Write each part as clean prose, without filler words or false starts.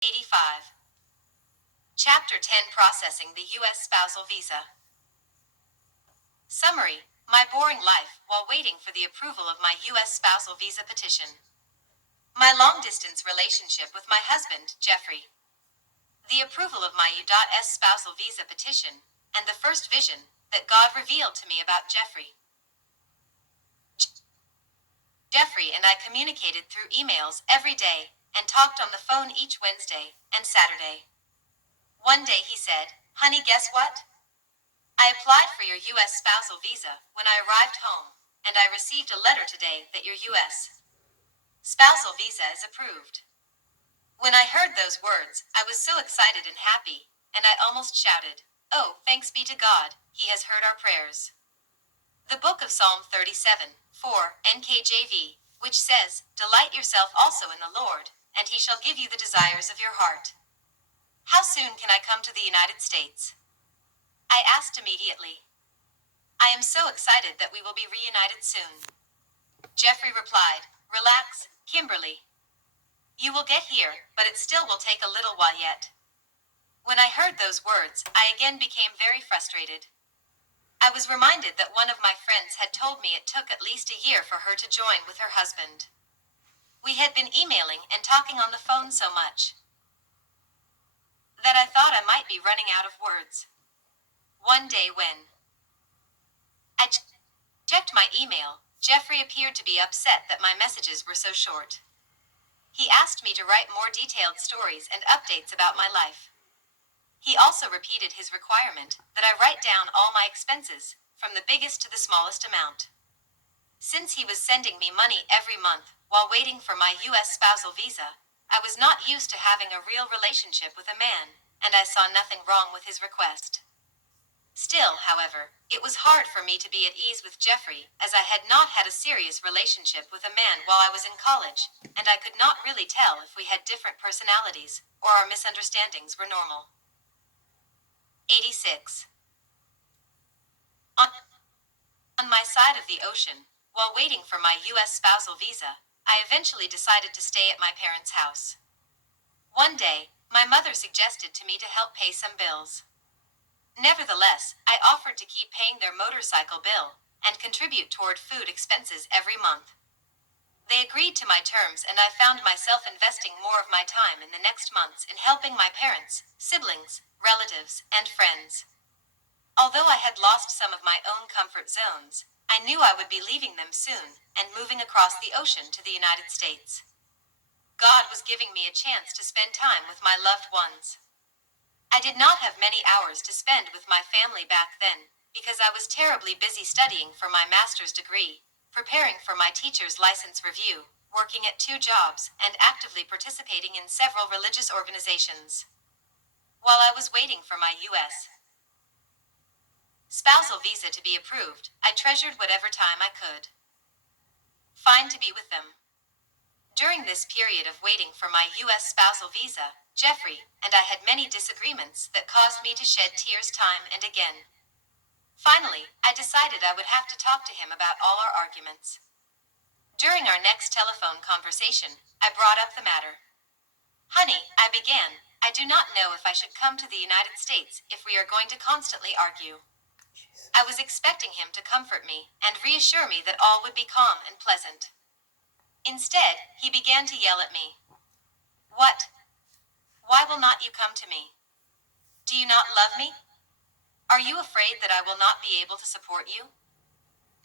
85. Chapter 10, Processing the U.S. Spousal Visa. Summary: my boring life while waiting for the approval of my U.S. spousal visa petition. My long-distance relationship with my husband, Jeffrey. The approval of my U.S. spousal visa petition, and the first vision that God revealed to me about Jeffrey. Jeffrey and I communicated through emails every day and talked on the phone each Wednesday and Saturday. One day he said, "Honey, guess what? I applied for your U.S. spousal visa when I arrived home, and I received a letter today that your U.S. spousal visa is approved." When I heard those words, I was so excited and happy, and I almost shouted, "Oh, thanks be to God, He has heard our prayers." The book of Psalm 37:4 NKJV, which says, "Delight yourself also in the Lord, and He shall give you the desires of your heart." How soon can I come to the United States? I asked immediately. I am so excited that we will be reunited soon. Jeffrey replied, "Relax, Kimberly. You will get here, but it still will take a little while yet." When I heard those words, I again became very frustrated. I was reminded that one of my friends had told me it took at least a year for her to join with her husband. We had been emailing and talking on the phone so much that I thought I might be running out of words. One day when I checked my email, Jeffrey appeared to be upset that my messages were so short. He asked me to write more detailed stories and updates about my life. He also repeated his requirement that I write down all my expenses, from the biggest to the smallest amount. Since he was sending me money every month while waiting for my U.S. spousal visa, I was not used to having a real relationship with a man, and I saw nothing wrong with his request. Still, however, it was hard for me to be at ease with Jeffrey, as I had not had a serious relationship with a man while I was in college, and I could not really tell if we had different personalities, or our misunderstandings were normal. 86. On my side of the ocean, while waiting for my U.S. spousal visa, I eventually decided to stay at my parents' house. One day, my mother suggested to me to help pay some bills. Nevertheless, I offered to keep paying their motorcycle bill and contribute toward food expenses every month. They agreed to my terms, and I found myself investing more of my time in the next months in helping my parents, siblings, relatives, and friends. Although I had lost some of my own comfort zones, I knew I would be leaving them soon and moving across the ocean to the United States. God was giving me a chance to spend time with my loved ones. I did not have many hours to spend with my family back then, because I was terribly busy studying for my master's degree, preparing for my teacher's license review, working at 2 jobs, and actively participating in several religious organizations. While I was waiting for my U.S. spousal visa to be approved, I treasured whatever time I could find to be with them. During this period of waiting for my U.S. spousal visa, Jeffrey and I had many disagreements that caused me to shed tears time and again. Finally, I decided I would have to talk to him about all our arguments. During our next telephone conversation, I brought up the matter. "Honey," I began, "I do not know if I should come to the United States if we are going to constantly argue." I was expecting him to comfort me and reassure me that all would be calm and pleasant. Instead, he began to yell at me. "What? Why will not you come to me? Do you not love me? Are you afraid that I will not be able to support you?"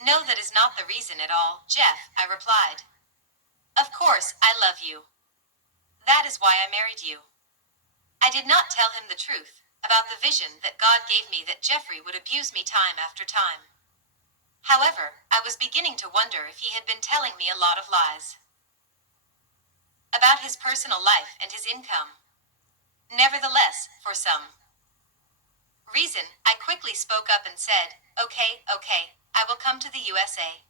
"No, that is not the reason at all, Jeff," I replied. "Of course, I love you. That is why I married you." I did not tell him the truth about the vision that God gave me that Jeffrey would abuse me time after time. However, I was beginning to wonder if he had been telling me a lot of lies about his personal life and his income. Nevertheless, for some reason, I quickly spoke up and said, okay, I will come to the USA.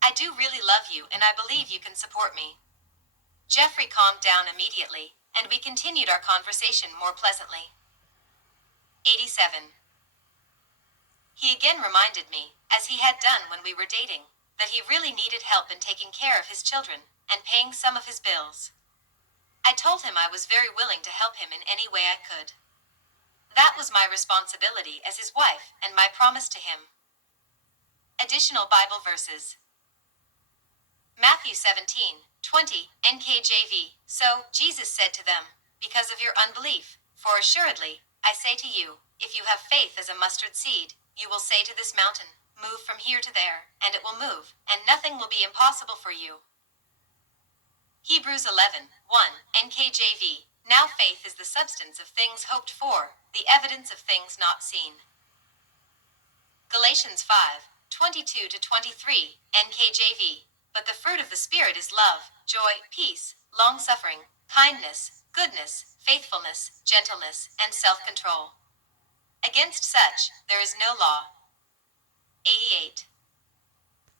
I do really love you, and I believe you can support me." Jeffrey calmed down immediately, and we continued our conversation more pleasantly. 87. He again reminded me, as he had done when we were dating, that he really needed help in taking care of his children and paying some of his bills. I told him I was very willing to help him in any way I could. That was my responsibility as his wife and my promise to him. Additional Bible verses. Matthew 17:20, NKJV. So Jesus said to them, because of your unbelief, for assuredly, I say to you, if you have faith as a mustard seed, you will say to this mountain, move from here to there, and it will move, and nothing will be impossible for you. Hebrews 11:1, NKJV. Now faith is the substance of things hoped for, the evidence of things not seen. Galatians 5:22-23, NKJV. But the fruit of the Spirit is love, joy, peace, long-suffering, kindness, goodness, faithfulness, gentleness, and self-control. Against such, there is no law. 88.